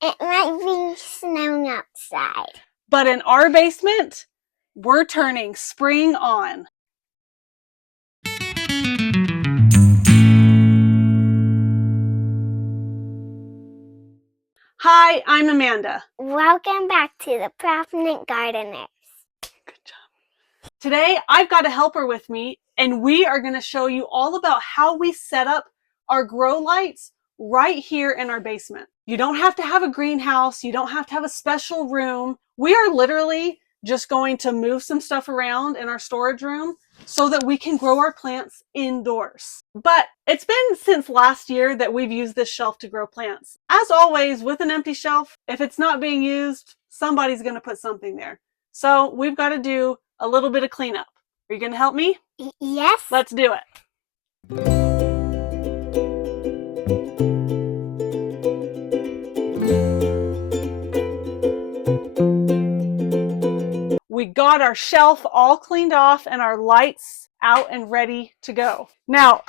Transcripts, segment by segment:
It might be snowing outside. But in our basement, we're turning spring on. Hi, I'm Amanda. Welcome back to the Provident Gardeners. Good job. Today, I've got a helper with me, and we are going to show you all about how we set up our grow lights right here in our basement. You don't have to have a greenhouse. You don't have to have a special room. We are literally just going to move some stuff around in our storage room so that we can grow our plants indoors. But it's been since last year that we've used this shelf to grow plants. As always, with an empty shelf, if it's not being used, somebody's going to put something there. So we've got to do a little bit of cleanup. Are you going to help me? Yes. Let's do it. We got our shelf all cleaned off and our lights out and ready to go. Now,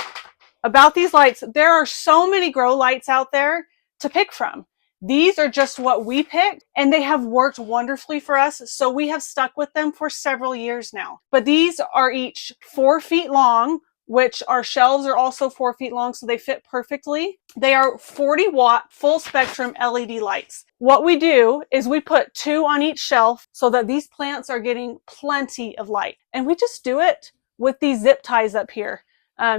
about these lights, there are so many grow lights out there to pick from. These are just what we picked, and they have worked wonderfully for us, so we have stuck with them for several years now. But these are each 4 feet long, which our shelves are also 4 feet long, so they fit perfectly. They are 40-watt full spectrum LED lights. What we do is we put 2 on each shelf so that these plants are getting plenty of light. And we just do it with these zip ties up here.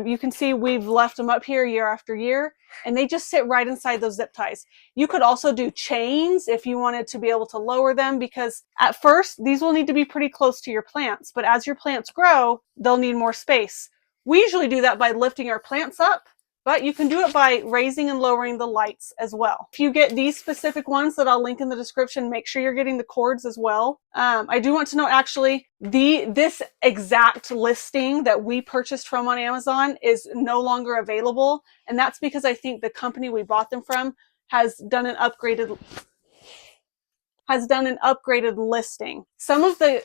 You can see we've left them up here year after year, and they just sit right inside those zip ties. You could also do chains if you wanted to be able to lower them, because at first these will need to be pretty close to your plants, but as your plants grow, they'll need more space. We usually do that by lifting our plants up, but you can do it by raising and lowering the lights as well. If you get these specific ones that I'll link in the description, make sure you're getting the cords as well. I do want to note, actually, this exact listing that we purchased from on Amazon is no longer available, and that's because I think the company we bought them from has done an upgraded listing. Some of the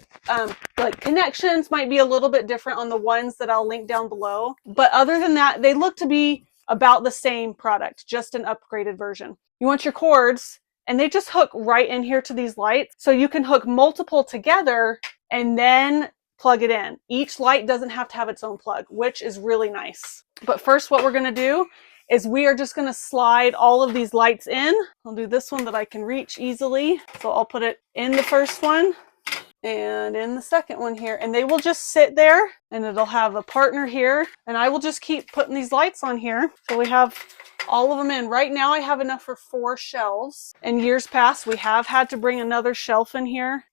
like connections might be a little bit different on the ones that I'll link down below, but other than that, they look to be about the same product, just an upgraded version. You want your cords, and they just hook right in here to these lights, so you can hook multiple together and then plug it in. Each light doesn't have to have its own plug, which is really nice. But first, what we're going to do is we are just going to slide all of these lights in. I'll do this one that I can reach easily. So I'll put it in the first one and in the second one here, and they will just sit there, and it'll have a partner here, and I will just keep putting these lights on here. So we have all of them in. Right now I have enough for 4 shelves. In years past, we have had to bring another shelf in here.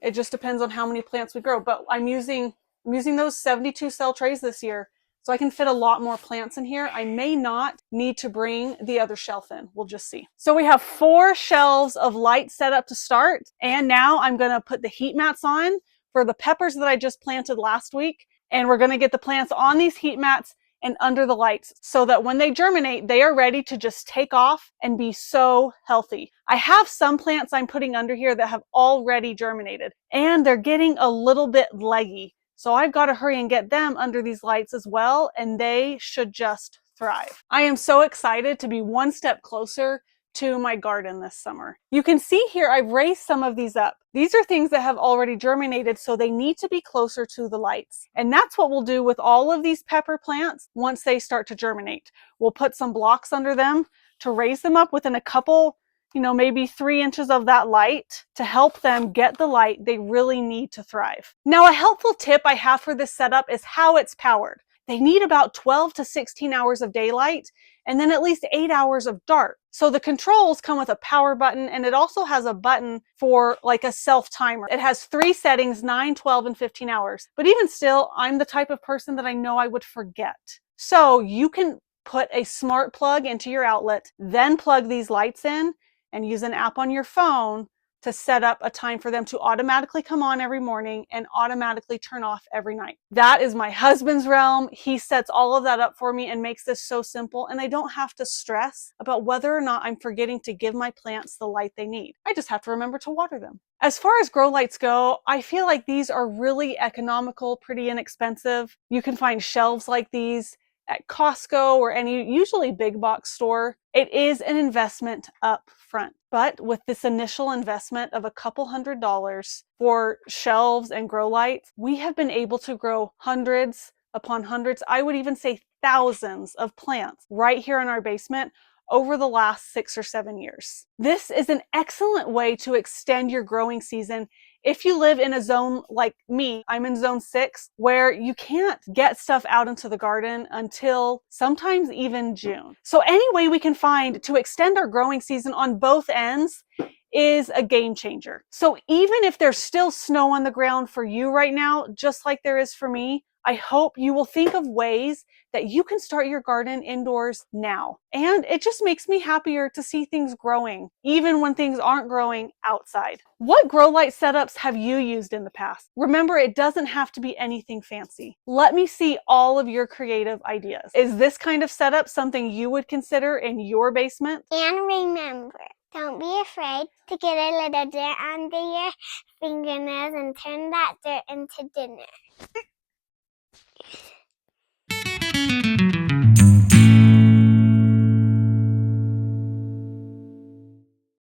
It just depends on how many plants we grow, but I'm using those 72 cell trays this year, so I can fit a lot more plants in here. I may not need to bring the other shelf in. We'll just see. So we have 4 shelves of light set up to start, and now I'm going to put the heat mats on for the peppers that I just planted last week, and we're going to get the plants on these heat mats and under the lights so that when they germinate, they are ready to just take off and be so healthy. I have some plants I'm putting under here that have already germinated, and they're getting a little bit leggy. So I've got to hurry and get them under these lights as well, and they should just thrive. I am so excited to be one step closer to my garden this summer. You can see here I've raised some of these up. These are things that have already germinated, so they need to be closer to the lights. And that's what we'll do with all of these pepper plants once they start to germinate. We'll put some blocks under them to raise them up within a couple, maybe 3 inches of that light to help them get the light they really need to thrive. Now, a helpful tip I have for this setup is how it's powered. They need about 12 to 16 hours of daylight and then at least 8 hours of dark. So the controls come with a power button, and it also has a button for like a self timer. It has 3 settings, 9, 12, and 15 hours. But even still, I'm the type of person that I know I would forget. So you can put a smart plug into your outlet, then plug these lights in, and use an app on your phone to set up a time for them to automatically come on every morning and automatically turn off every night. That is my husband's realm. He sets all of that up for me and makes this so simple, and I don't have to stress about whether or not I'm forgetting to give my plants the light they need. I just have to remember to water them. As far as grow lights go, I feel like these are really economical, pretty inexpensive. You can find shelves like these at Costco or any usually big box store, it is an investment up front. But with this initial investment of a couple $100s for shelves and grow lights, we have been able to grow hundreds upon hundreds, I would even say thousands of plants right here in our basement over the last 6 or 7 years. This is an excellent way to extend your growing season if you live in a zone like me. I'm in zone 6, where you can't get stuff out into the garden until sometimes even June. So any way we can find to extend our growing season on both ends is a game changer. So even if there's still snow on the ground for you right now, just like there is for me, I hope you will think of ways that you can start your garden indoors now. And it just makes me happier to see things growing, even when things aren't growing outside. What grow light setups have you used in the past? Remember, it doesn't have to be anything fancy. Let me see all of your creative ideas. Is this kind of setup something you would consider in your basement? And remember, don't be afraid to get a little dirt under your fingernails and turn that dirt into dinner.